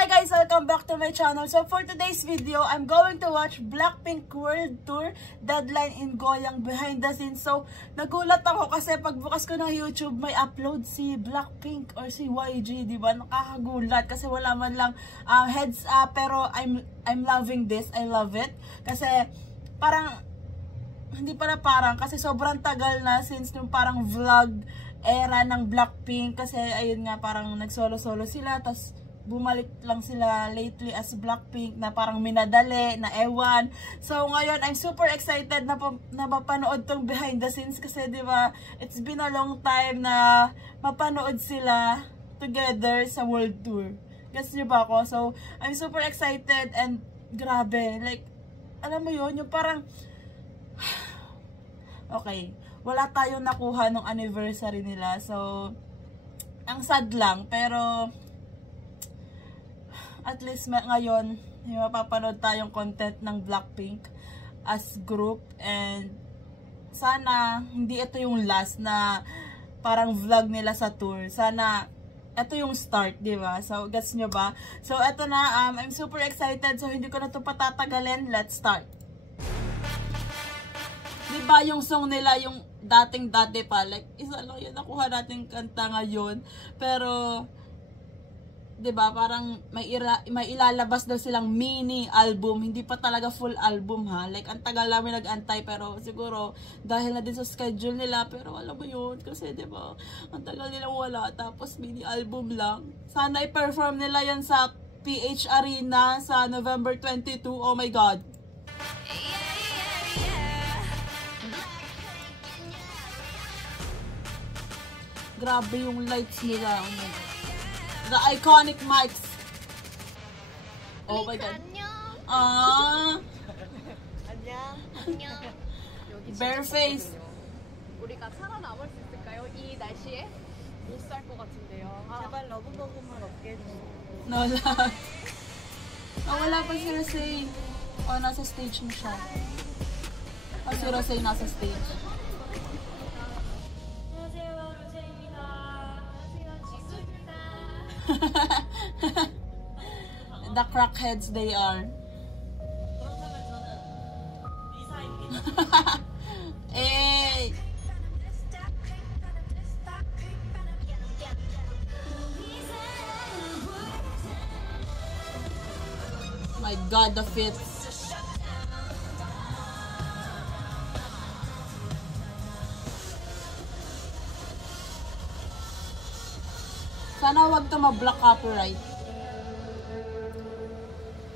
Hi guys! Welcome back to my channel. So for today's video, I'm going to watch Blackpink World Tour Deadline in Goyang behind the scenes. So nagulat ako kasi pagbukas ko ng YouTube, may upload si Blackpink or si YG, di ba? Nakakagulat kasi wala man lang heads up, pero I'm loving this. I love it. Kasi parang, hindi parang kasi sobrang tagal na since nung parang vlog era ng Blackpink. Kasi ayun nga, parang nagsolo-solo sila, tas bumalik lang sila lately as Blackpink na parang minadali, na ewan. So ngayon, I'm super excited na mapanood tong behind the scenes kasi di ba, it's been a long time na mapanood sila together sa world tour. Gets niyo ba ako? So, I'm super excited and grabe, like, alam mo yun, yung parang okay, wala tayong nakuha nung anniversary nila. So, ang sad lang, pero at least ngayon, yung mapapanood tayong content ng Blackpink as group. And sana hindi ito yung last na parang vlog nila sa tour. Sana ito yung start, di ba? So, gets nyo ba? So, ito na. I'm super excited. So, hindi ko na ito patatagalin. Let's start. Di ba yung song nila, yung dating-dati pa, like, isa lang yun, nakuha natin kanta ngayon. Pero diba, parang may ilalabas daw silang mini album, hindi pa talaga full album ha, like ang tagal namin nag-antay, pero siguro dahil na din sa schedule nila, pero alam mo yun, kasi diba, ang tagal nilang wala, tapos mini album lang. Sana i-perform nila yan sa PH Arena sa November 22, oh my god. Grabe yung lights nila, oh my god. The iconic mics. Oh my god. Bare face. 우리가 살아남을 수 있을까요? 이 날씨에 못 살 것 같은데요. 제발 러브버그만 없게 해주세요. Wala. Wala pa si Rosé. Oh, nasa stage mo siya. Oh, si Rosé nasa stage. The crackheads they are. Hey. My god, the fits. Sana wag to ma-block copyright.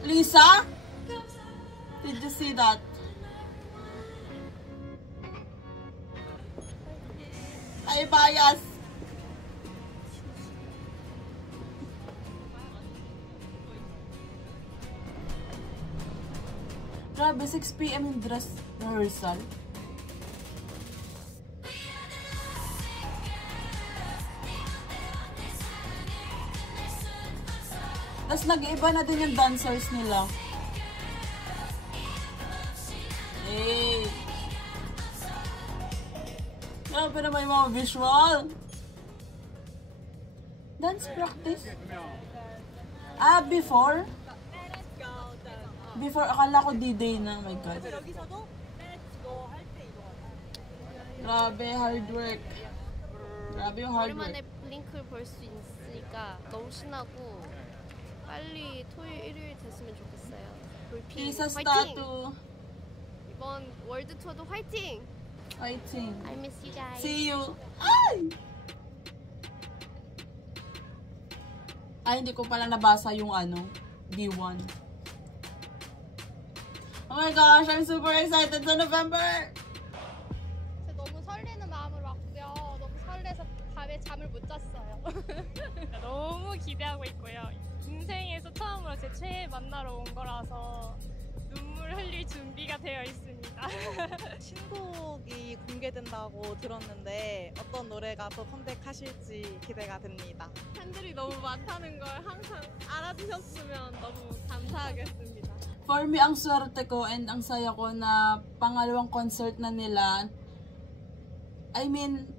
Lisa? Did you see that? Ay, bias. Grabe, 6 PM yung dress rehearsal. Tapos nag-iiba na din yung dancers nila. Hey! Grabe naman yung mga visual. Dance practice? Before? Before, akala ko D-Day na. Oh my god. Grabe, hard work. Grabe yung hard work. 오랜만에 블링크를 볼 수 있으니까 너무 신나고 빨리 토요일, 일요일 됐으면 좋겠어요. 불피 Lisa 화이팅! Statu. 이번 월드 투어도 화이팅! Fighting. I miss you guys. See you. Ay! Ay, hindi ko pala nabasa yung ano, D1. Oh my gosh, I'm super excited sa November! 너무 설레는 마음으로 왔고요. 너무 설레서 밤에 잠을 못 잤어요. 너무 기대하고 있고요. 인생에서 처음으로 제 최애 만나러 온 거라서 눈물 흘릴 준비가 되어 있습니다. 신곡이 공개된다고 들었는데 어떤 노래가 또 컴백하실지 기대가 됩니다. 팬들이 너무 많다는 걸 항상 알아주셨으면 너무 감사하겠습니다. For me, ang swerte ko and ang saya ko na pangalawang concert na nila. I mean,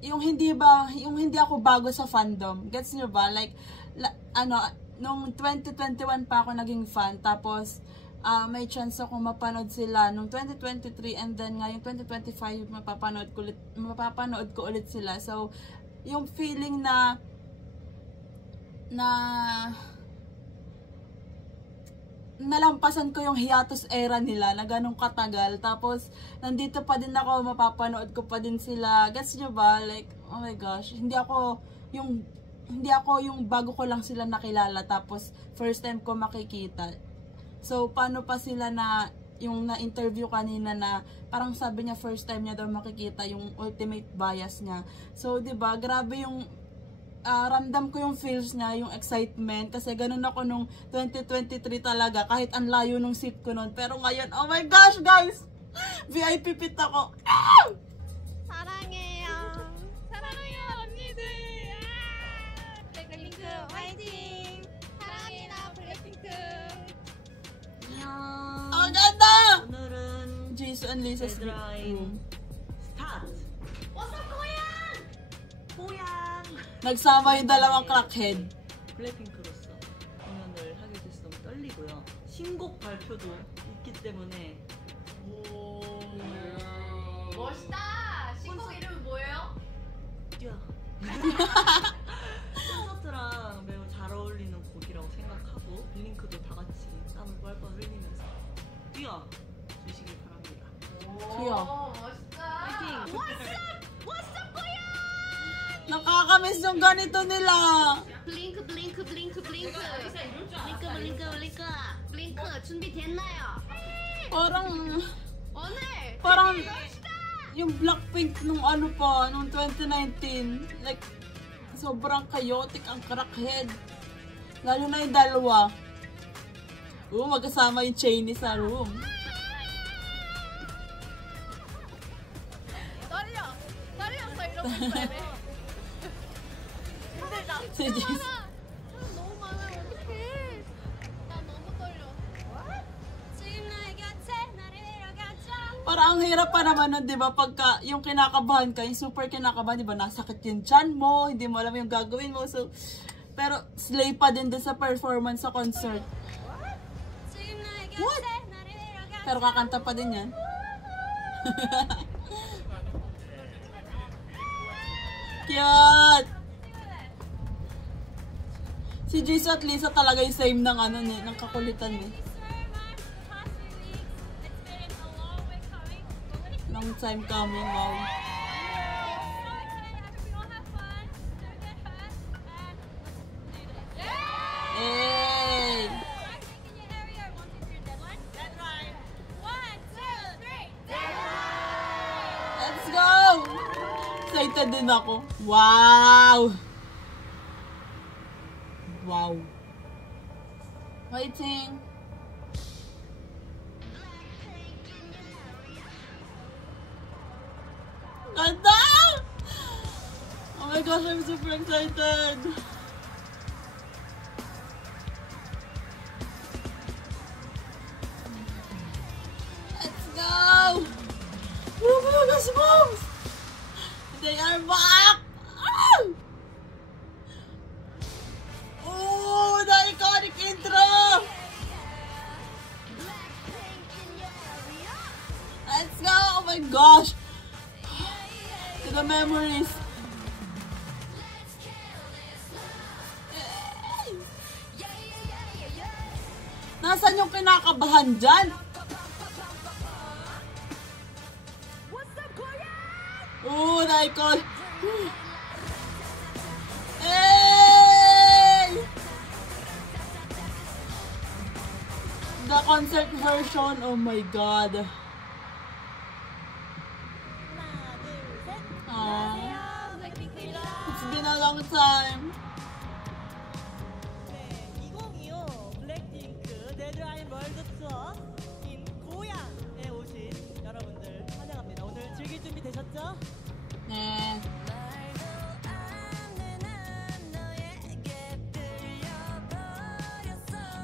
yung hindi ako bago sa fandom. Gets nyo ba? Like, nung 2021 pa ako naging fan. Tapos, may chance ako mapanood sila nung 2023 and then ngayong 2025 mapapanood ko ulit sila. So, yung feeling na nalampasan ko yung hiatus era nila na ganong katagal. Tapos, nandito pa din ako, mapapanood ko pa din sila. Gets nyo ba? Like, oh my gosh, hindi ako yung bago ko lang sila nakilala tapos first time ko makikita. So, paano pa sila na yung na-interview kanina na parang sabi niya first time niya daw makikita yung ultimate bias niya. So, 'di ba? Grabe yung ramdam ko yung feels niya, yung excitement kasi ganun ako nung 2023 talaga kahit ang layo nung seat ko noon. Pero ngayon, oh my gosh, guys! VIP pit ako. Ah! 사랑해요. 사랑해요, 언니들. 블랙핑크 화이팅. 사랑해요, 블랙핑크. Ang ganda! 오늘은 Jisoo and Lisa's 데드라인 스타트! What's up, 고양? 고양! nagsama yung dalawang crackhead. 블랙핑크로서 공연을 하게 돼서 너무 떨리고요. 신곡 발표도 있기 때문에 멋있다. 신곡 이름은 뭐예요? 뛰어! 콘서트랑 매우 잘 어울리는 곡이라고 생각하고 블링크도 다 같이 땀을 뻘뻘 흘리면서 뛰어! 주시길 바랍니다. 뛰어. 멋있다. 파이팅! What's up, 고양? Nakakamiss yung ganito nila. 블링크 블링크 블링크 블링크 블링크 블링크 블링크 블링크 준비됐나요? Parang yung Blackpink nung ano pa, nung 2019, like, sobrang chaotic ang crackhead. Lalo na yung dalawa. Magkasama yung Chainee sa room. 떨렸어 이러고 있어야 돼. Si Jis. 사람 너무 많아요. 어떡해. 나 너무 떨려. 지금 나의 곁에 나를 데려가줘. Parang ang hirap pa naman nun, di ba? Pagka yung kinakabahan ka, yung super kinakabahan, di ba? Nasakit yung tiyan mo, hindi mo alam yung gagawin mo. So, pero slay pa din sa performance sa concert. 지금 나의 What? 곁에 나를 데려가줘. Pero kakanta pa din yan. Cute! Si Jisoo at Lisa talaga yung same ng ano niya, ng kakulitan niya. Long time coming, wow. Hey! Let's go! Excited din ako. Wow! Wow. Waiting. Ganda! Oh my gosh, I'm super excited. Let's go! Moves, moves! They are back! Ah! Oh, the iconic intro! Let's go! Oh my gosh! To the memories. Nasaan yung kinakabahan dyan? Oh, the icon! Hey! The concert version, oh my god. It's been a long time. 네, 2025 블랙핑크 데드라인 월드 투어인 고향에 오신 여러분들 환영합니다. 오늘 즐길 준비 되셨죠? 네.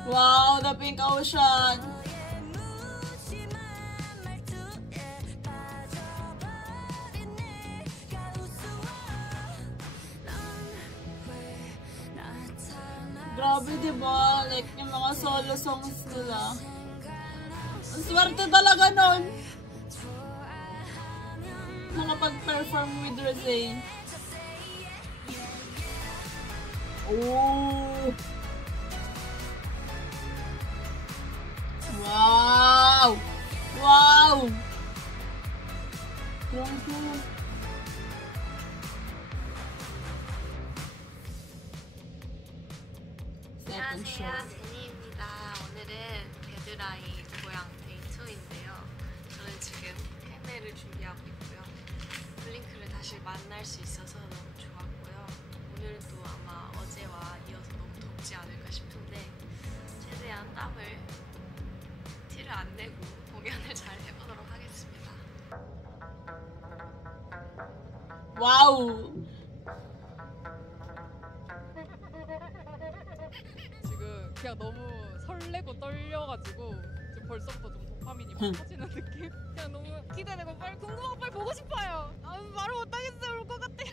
Wow, the pink ocean. Grabe Grabe, diba? Like, yung mga solo songs nila. Ang swerte talaga nun. Nakapag-perform with Rosé. Oh! Wow! Wow! Grabe. Second show. 안녕하세요, 제니입니다. 오늘은 데드라인 고향 데이 2인데요. 저는 지금 팬매를 준비하고 있고요. 블링크를 다시 만날 수 있어서 너무 좋았고요. 오늘도 아마 어제와 이어서 너무 덥지 않을까 싶은데 최대한 땀을 티를 안 내고 공연을 잘 해보도록 하겠습니다. 와우! 지금 그냥 너무 설레고 떨려가지고 지금 벌써부터 좀 도파민이 막 터지는 느낌? 그냥 너무 기대되고 빨리 궁금하고 빨리 보고 싶어요. 말을 못하겠어요. 올 것 같아요.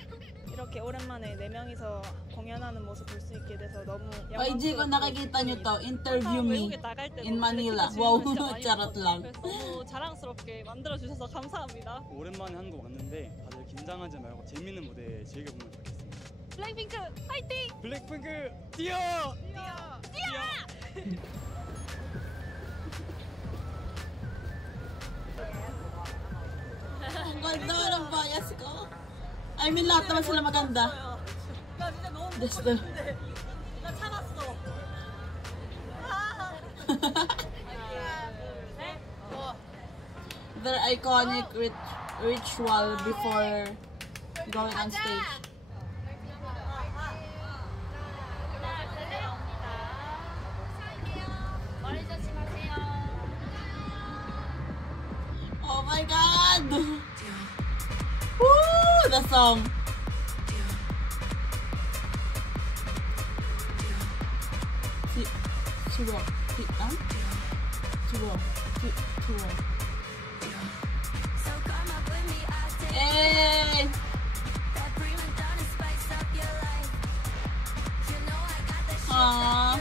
이렇게 오랜만에 4명이서 공연하는 모습 볼 수 있게 돼서 너무 YG ko nakikita nyo to, interview me in Manila. Wow, charot lang. 그래서 너무 자랑스럽게 만들어주셔서 감사합니다. 오랜만에 한국 왔는데 다들 긴장하지 말고 재밌는 무대 즐겨보면 좋겠습니다. 블랙핑크 화이팅! 블랙핑크 뛰어! Ang ganda ng bias ko. I mean, lahat naman sila maganda. 나 진짜 너무 Just 먹고 싶은데 나 참았어. their iconic ritual before going on stage. Oh my god! Woo! The song! Hey! Aww.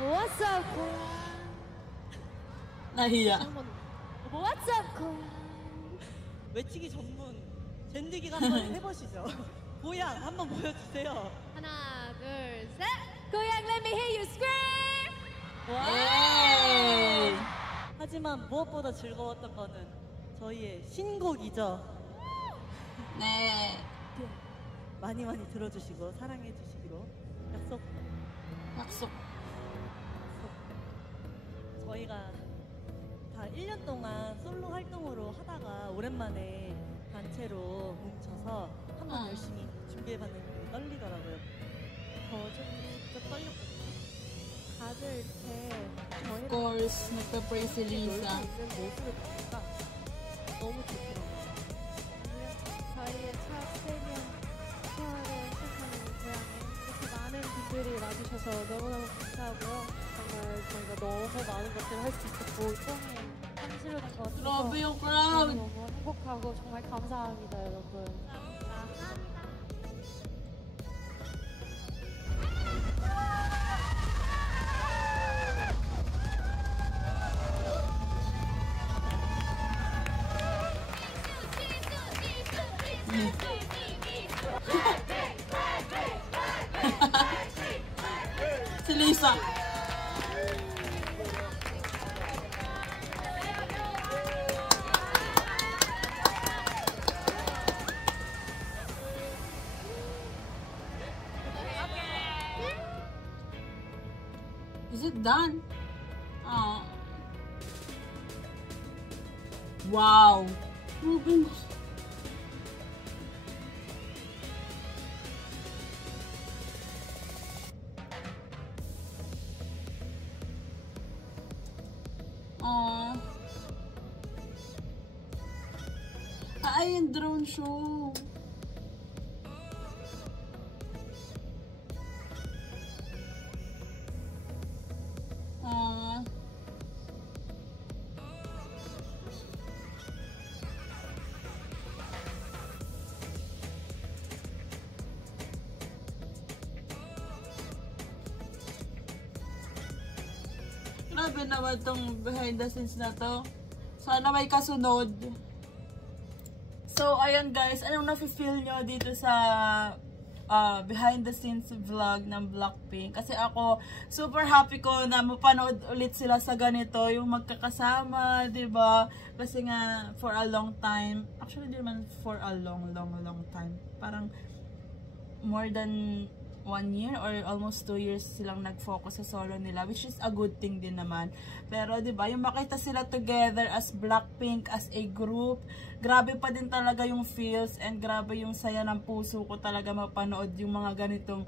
What's up, Nahiya. What's up, 외치기 전문 젠디기가 한번 해보시죠. 고향 한번 보여주세요. 하나, 둘, 셋. 고양, let me hear you scream. Hey! 하지만 무엇보다 즐거웠던 거는 저희의 신곡이죠. 네. 많이 많이 들어주시고 사랑해 주시기로 약속. 약속. 저희가 다 1년 동안 솔로 활동으로 하다가 오랜만에 단체로 뭉쳐서 한번 열심히 준비해봤는데 떨리더라고요. 좀 진짜 떨렸거든요. 다들 이렇게 Of course, nagpa-praise si Lisa. 있는 모습을 보니까 너무 좋더라고요. 저희의 첫 세년 투어를 시작하는 고향에 이렇게 많은 분들이 와주셔서 너무너무 감사하고요. 정말 저희가 너무 많은 것들을 할 수 있었고 처음에 현실로 된 것 같아서 Grabe yung crowd! 너무 행복하고 정말 감사합니다, 여러분. Si Lisa. Is it done? Oh. Wow. Ruben. Aww. Ay, yung drone show. Aww. Grabe naman tong behind the scenes na to. Sana may kasunod. So, ayun guys, anong nafe-feel nyo dito sa behind the scenes vlog ng Blackpink? Kasi ako, super happy ko na mapanood ulit sila sa ganito, yung magkakasama, diba? Kasi nga, for a long time, actually di naman for a long time. Parang more than 1 year or almost 2 years silang nag-focus sa solo nila, which is a good thing din naman. Pero diba, yung makita sila together as Blackpink, as a group, grabe pa din talaga yung feels and grabe yung saya ng puso ko talaga mapanood yung mga ganitong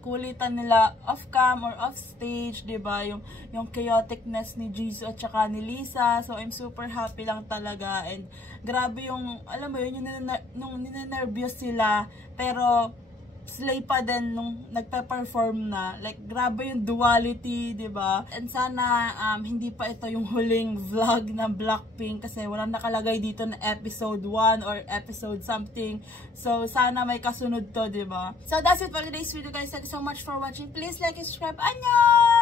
kulitan nila off cam or off stage, diba? Yung chaoticness ni Jisoo at saka ni Lisa. So I'm super happy lang talaga, and grabe yung, alam mo yun, yung ninenervyos sila pero slay pa din nung nagpa-perform na. Like, grabe yung duality, diba? And sana hindi pa ito yung huling vlog ng Blackpink kasi walang nakalagay dito na episode 1 or episode something. So, sana may kasunod to, diba? So, that's it for today's video, guys. Thank you so much for watching. Please like and subscribe. Annyeong!